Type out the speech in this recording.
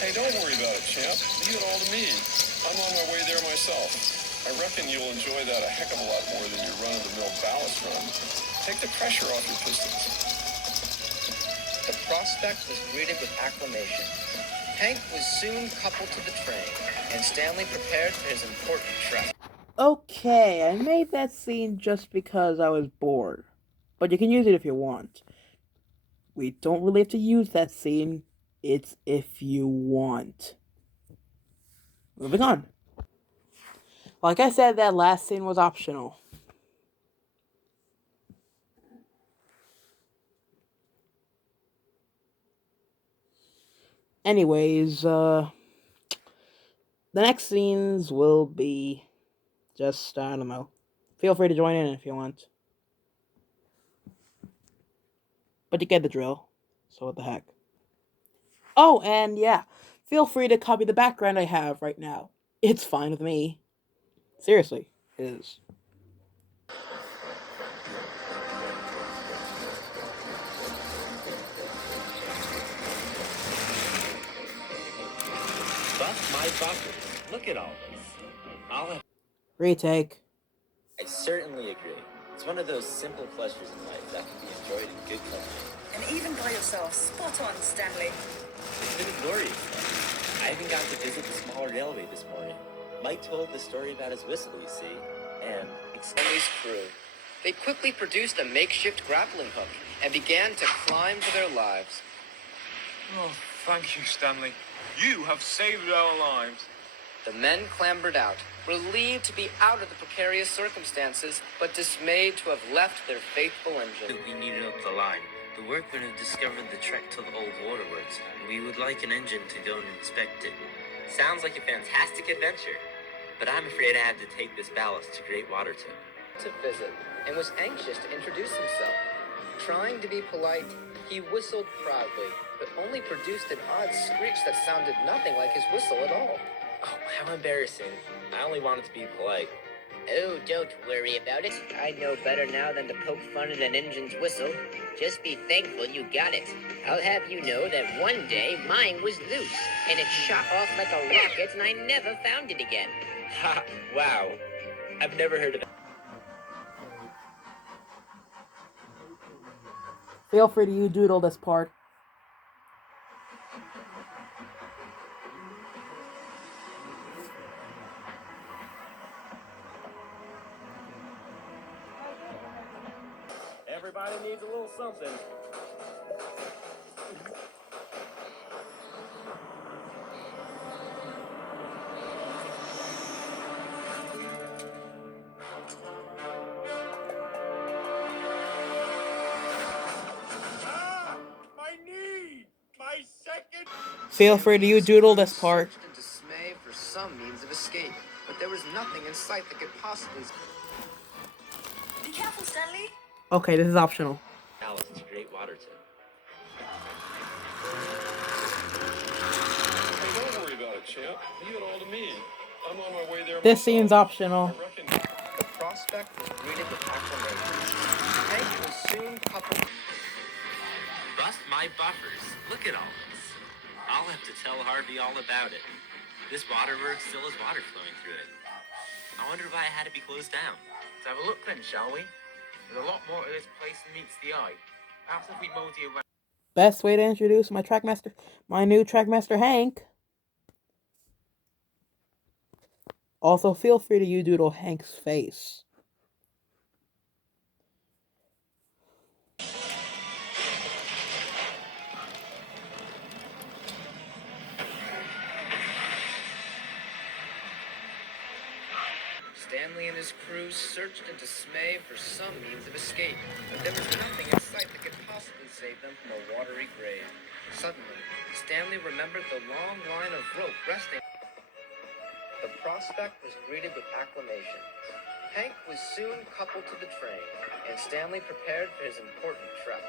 Hey, don't worry about it, champ. Leave it all to me. I'm on my way there myself. I reckon you'll enjoy that a heck of a lot more than your run-of-the-mill ballast run. Take the pressure off your pistons. The prospect was greeted with acclamation. Hank was soon coupled to the train, and Stanley prepared for his important trek. Okay, I made that scene just because I was bored. But you can use it if you want. We don't really have to use that scene. It's if you want. Moving on. Like I said, that last scene was optional. Anyways, the next scenes will be just, I don't know. Feel free to join in if you want. But you get the drill. So what the heck. Oh, and yeah. Feel free to copy the background I have right now. It's fine with me. Seriously, it is. Bust my buckers. Look at all this. Retake. I certainly agree. It's one of those simple pleasures in life that can be enjoyed in good company. And even by yourself. Spot on, Stanley. It's been a glorious night. I even got to visit the smaller railway this morning. Mike told the story about his whistle, you see, and Stanley's crew. They quickly produced a makeshift grappling hook and began to climb for their lives. Oh, thank you, Stanley. You have saved our lives. The men clambered out, relieved to be out of the precarious circumstances, but dismayed to have left their faithful engine. We needed up the line. The workmen had discovered the trek to the old waterworks, and we would like an engine to go and inspect it. Sounds like a fantastic adventure, but I'm afraid I have to take this ballast to Great Waterton. To visit, and was anxious to introduce himself. Trying to be polite, he whistled proudly, but only produced an odd screech that sounded nothing like his whistle at all. Oh, how embarrassing. I only wanted to be polite. Oh, don't worry about it. I know better now than to poke fun at an engine's whistle. Just be thankful you got it. I'll have you know that one day mine was loose, and it shot off like a rocket, and I never found it again. Ha! Wow. I've never heard of it. Feel free to doodle this part. Everybody needs a little something. My knee! My second... Feel free to doodle this part. Searched in dismay for some means of escape, but there was nothing in sight that could possibly... Be careful, Stanley. Okay, this is optional. Ballast to Great Waterton. Hey, don't worry about it, champ. Leave it all to me. I'm on my way there This myself. scene's optional. I reckon... The prospect was greeted with acclamation. Hank was soon coupled... Bust my buffers. Look at all this. I'll have to tell Harvey all about it. This waterworks still has water flowing through it. I wonder why it had to be closed down. Let's have a look then, shall we? There's a lot more to this place than meets the eye. Perhaps if we mosey around... Best way to introduce my new Trackmaster Hank. Also, feel free to doodle Hank's face. Stanley and his crew searched in dismay for some means of escape, but there was nothing in sight that could possibly save them from a watery grave. Suddenly, Stanley remembered the long line of rope resting. The prospect was greeted with acclamation. Hank was soon coupled to the train, and Stanley prepared for his important trek.